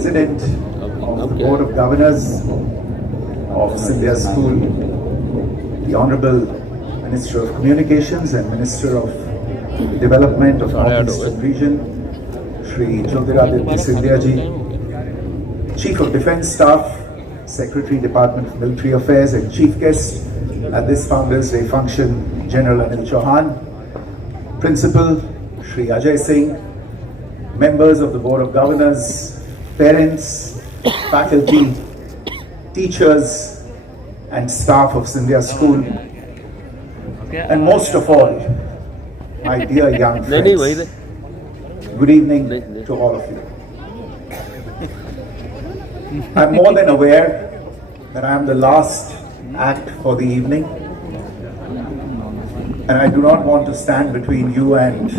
President of the Board of Governors of Scindia School, the Honorable Minister of Communications and Minister of Development of Northeastern Region, Shri Jyotiraditya Scindia Ji, Chief of Defence Staff, Secretary, Department of Military Affairs, and Chief Guest at this Founders Day function, General Anil Chauhan, Principal Shri Ajay Singh, members of the Board of Governors, parents, faculty, teachers, and staff of Scindia School, and most of all, my dear young friends. Good evening to all of you. I'm more than aware that I am the last act for the evening, and I do not want to stand between you and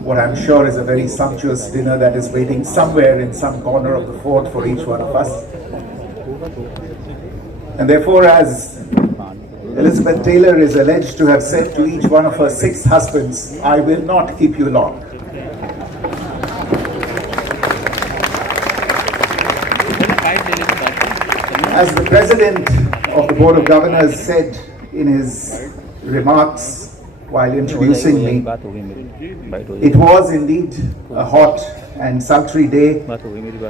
what I'm sure is a very sumptuous dinner that is waiting somewhere in some corner of the fort for each one of us. And therefore, as Elizabeth Taylor is alleged to have said to each one of her 6 husbands, I will not keep you long. As the President of the Board of Governors said in his remarks while introducing me, it was indeed a hot and sultry day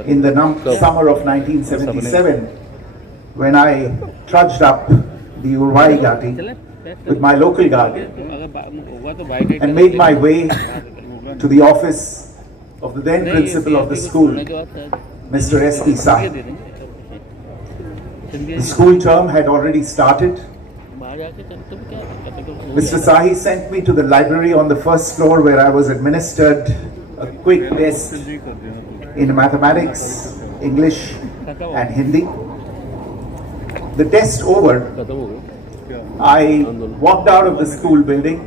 in the summer of 1977 when I trudged up the Urvai Ghati with my local guard and made my way to the office of the then principal of the school, Mr. S.T. Sahi. The school term had already started. Mr. Sahi sent me to the library on the first floor where I was administered a quick test in mathematics, English and Hindi. The test over, I walked out of the school building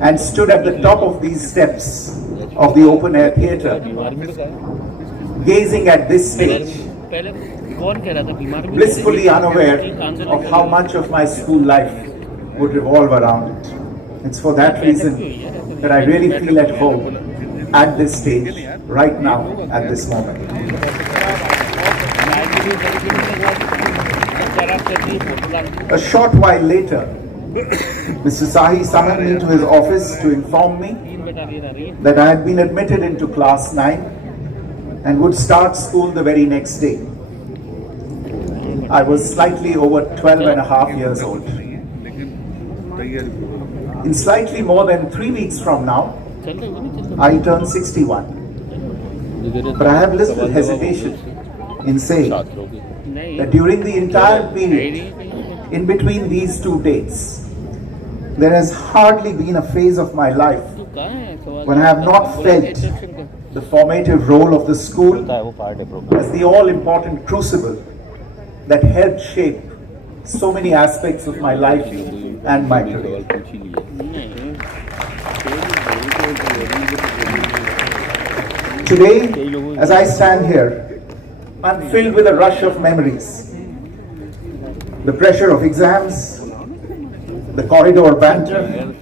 and stood at the top of these steps of the open air theatre, gazing at this stage, blissfully unaware of how much of my school life would revolve around it. It's for that reason that I really feel at home at this stage, right now, at this moment. A short while later, Mr. Sahi summoned me to his office to inform me that I had been admitted into class 9 and would start school the very next day. I was slightly over 12 and a half years old. In slightly more than 3 weeks from now, I turn 61. But I have little hesitation in saying that during the entire period in between these 2 dates, there has hardly been a phase of my life when I have not felt the formative role of the school as the all-important crucible that helped shape so many aspects of my life and my career. Today, as I stand here, I'm filled with a rush of memories. The pressure of exams, the corridor banter,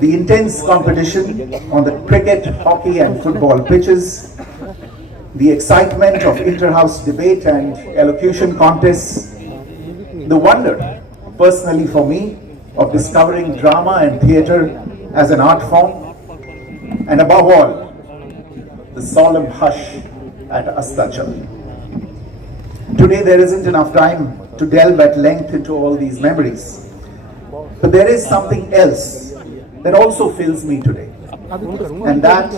the intense competition on the cricket, hockey and football pitches, the excitement of inter-house debate and elocution contests, the wonder, personally for me, of discovering drama and theatre as an art form, and above all, the solemn hush at Astachal. Today there isn't enough time to delve at length into all these memories, but there is something else that also fills me today. And that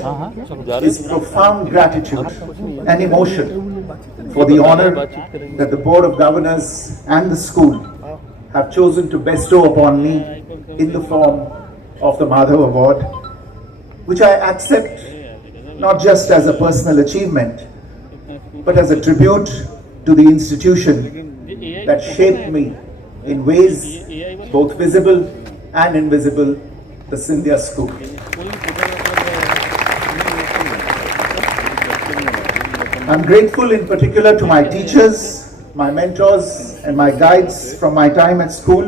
is profound gratitude and emotion for the honor that the Board of Governors and the school have chosen to bestow upon me in the form of the Madhav Award, which I accept not just as a personal achievement, but as a tribute to the institution that shaped me in ways both visible and invisible, the Scindia School. I'm grateful in particular to my teachers, my mentors, and my guides from my time at school,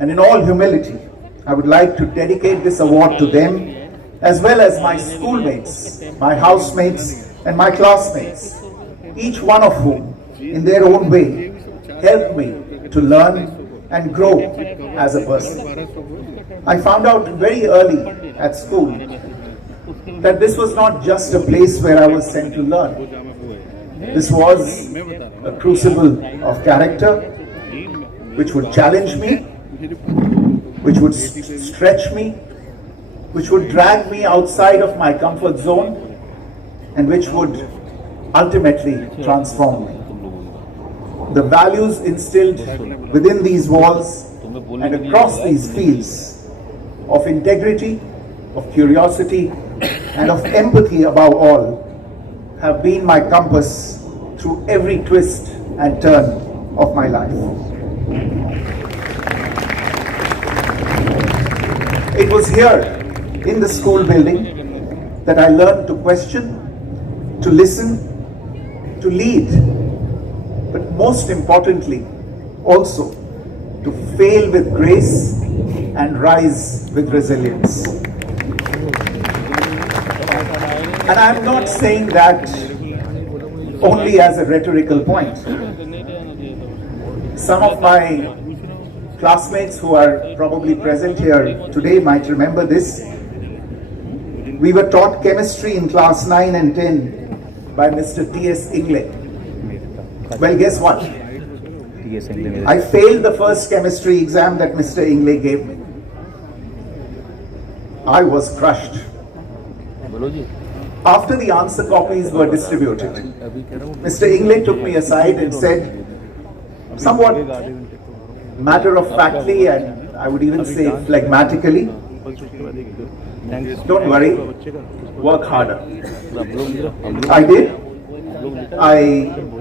and in all humility, I would like to dedicate this award to them, as well as my schoolmates, my housemates, and my classmates, each one of whom, in their own way, helped me to learn and grow as a person. I found out very early at school that this was not just a place where I was sent to learn. This was a crucible of character which would challenge me, which would stretch me, which would drag me outside of my comfort zone, and which would ultimately transform me. The values instilled within these walls and across these fields of integrity, of curiosity, and of empathy above all have been my compass through every twist and turn of my life. It was here in the school building that I learned to question, to listen, to lead, but most importantly, also to fail with grace and rise with resilience. And I'm not saying that only as a rhetorical point. Some of my classmates who are probably present here today might remember this. We were taught chemistry in class 9 and 10 by Mr. T.S. Ingle. Well, guess what? I failed the first chemistry exam that Mr. Ingle gave me. I was crushed. After the answer copies were distributed, Mr. Ingle took me aside and said, somewhat matter-of-factly, and I would even say phlegmatically, don't worry, work harder. I did. I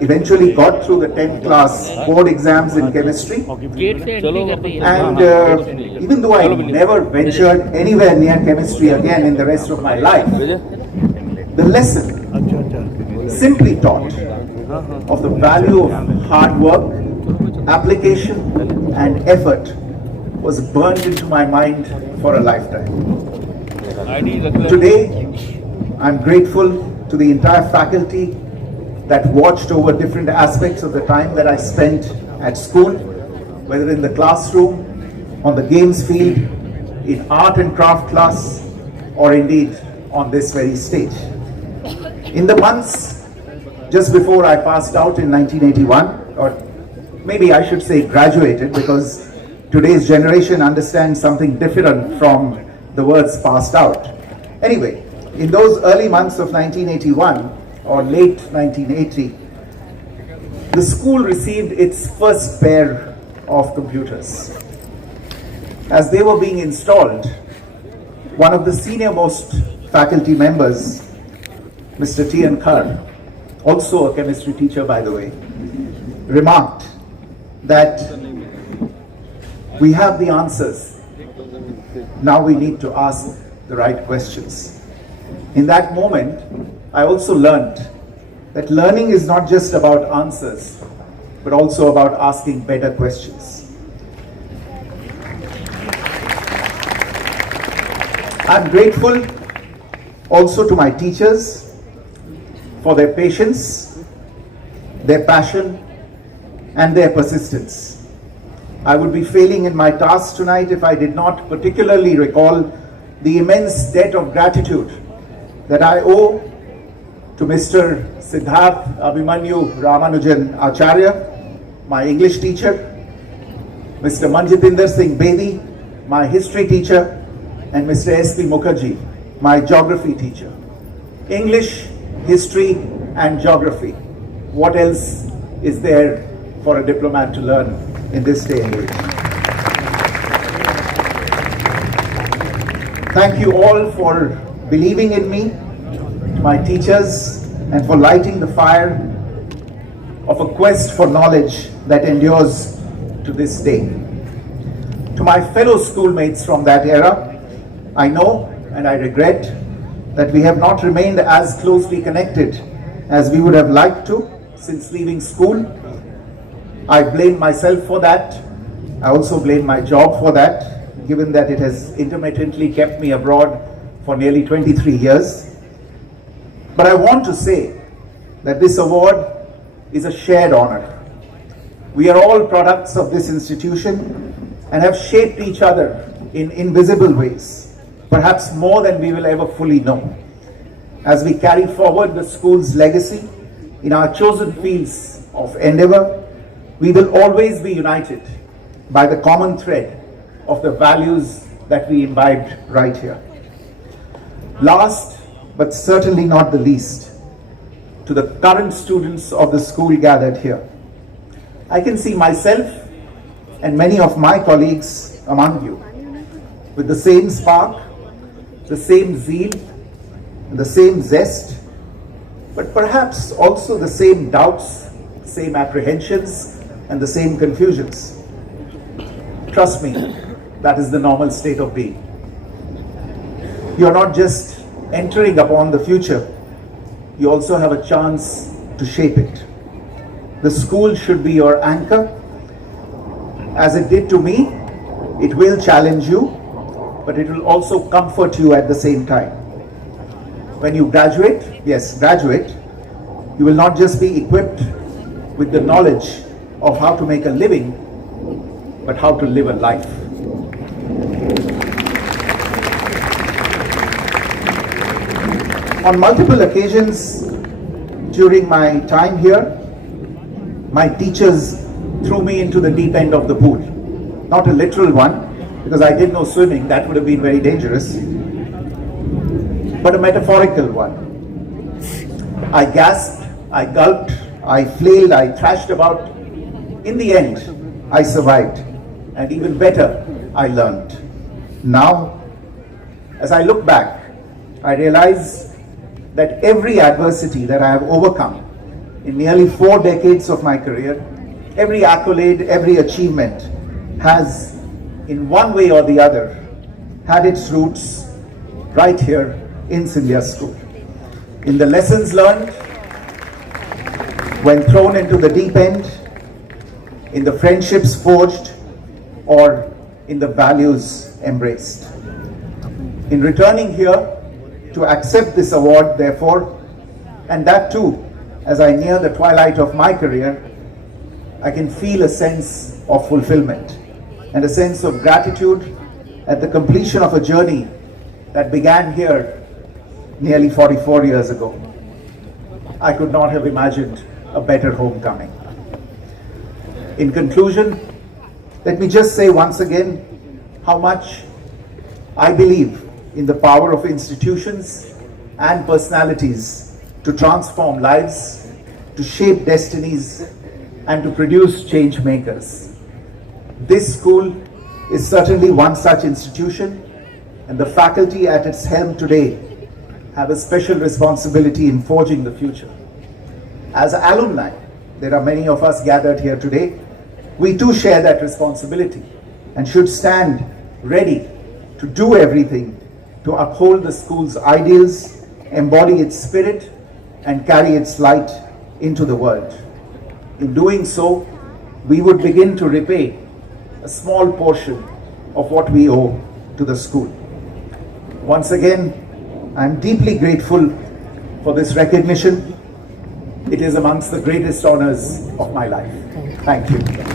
eventually got through the 10th class board exams in chemistry, and even though I never ventured anywhere near chemistry again in the rest of my life, the lesson simply taught of the value of hard work, application and effort was burned into my mind for a lifetime. Today, I'm grateful to the entire faculty that watched over different aspects of the time that I spent at school, whether in the classroom, on the games field, in art and craft class, or indeed on this very stage. In the months just before I passed out in 1981, or maybe I should say graduated, because today's generation understands something different from the words passed out. Anyway, in those early months of 1981 or late 1980, the school received its first pair of computers. As they were being installed, one of the senior-most faculty members, Mr. T.N. Khar, also a chemistry teacher by the way, remarked that we have the answers. Now we need to ask the right questions. In that moment, I also learned that learning is not just about answers, but also about asking better questions. I'm grateful also to my teachers for their patience, their passion, and their persistence. I would be failing in my task tonight if I did not particularly recall the immense debt of gratitude that I owe to Mr. Siddharth Abhimanyu Ramanujan Acharya, my English teacher, Mr. Manjitinder Singh Bedi, my history teacher, and Mr. S.P. Mukherjee, my geography teacher. English, history, and geography. What else is there for a diplomat to learn in this day and age? Thank you all for believing in me, to my teachers, and for lighting the fire of a quest for knowledge that endures to this day. To my fellow schoolmates from that era, I know and I regret that we have not remained as closely connected as we would have liked to since leaving school. I blame myself for that. I also blame my job for that, given that it has intermittently kept me abroad for nearly 23 years. But I want to say that this award is a shared honor. We are all products of this institution and have shaped each other in invisible ways, perhaps more than we will ever fully know. As we carry forward the school's legacy in our chosen fields of endeavor, we will always be united by the common thread of the values that we imbibed right here. Last, but certainly not the least, to the current students of the school gathered here. I can see myself and many of my colleagues among you with the same spark, the same zeal, and the same zest, but perhaps also the same doubts, same apprehensions, and the same confusions. Trust me, that is the normal state of being. You are not just entering upon the future, you also have a chance to shape it. The school should be your anchor. As it did to me, it will challenge you, but it will also comfort you at the same time. When you graduate, you will not just be equipped with the knowledge of how to make a living, but how to live a life. On multiple occasions during my time here, my teachers threw me into the deep end of the pool. Not a literal one, because I didn't know swimming, that would have been very dangerous, but a metaphorical one. I gasped, I gulped, I flailed, I thrashed about. In the end, I survived, and even better, I learned. Now, as I look back, I realize that every adversity that I have overcome in nearly 4 decades of my career, every accolade, every achievement has, in one way or the other, had its roots right here in Scindia School. In the lessons learned, when thrown into the deep end, in the friendships forged, or in the values embraced. In returning here to accept this award, therefore, and that too, as I near the twilight of my career, I can feel a sense of fulfillment and a sense of gratitude at the completion of a journey that began here nearly 44 years ago. I could not have imagined a better homecoming. In conclusion, let me just say once again how much I believe in the power of institutions and personalities to transform lives, to shape destinies, and to produce change makers. This school is certainly one such institution, and the faculty at its helm today have a special responsibility in forging the future. As alumni, there are many of us gathered here today. We too share that responsibility and should stand ready to do everything to uphold the school's ideals, embody its spirit, and carry its light into the world. In doing so, we would begin to repay a small portion of what we owe to the school. Once again, I'm deeply grateful for this recognition. It is amongst the greatest honors of my life. Thank you.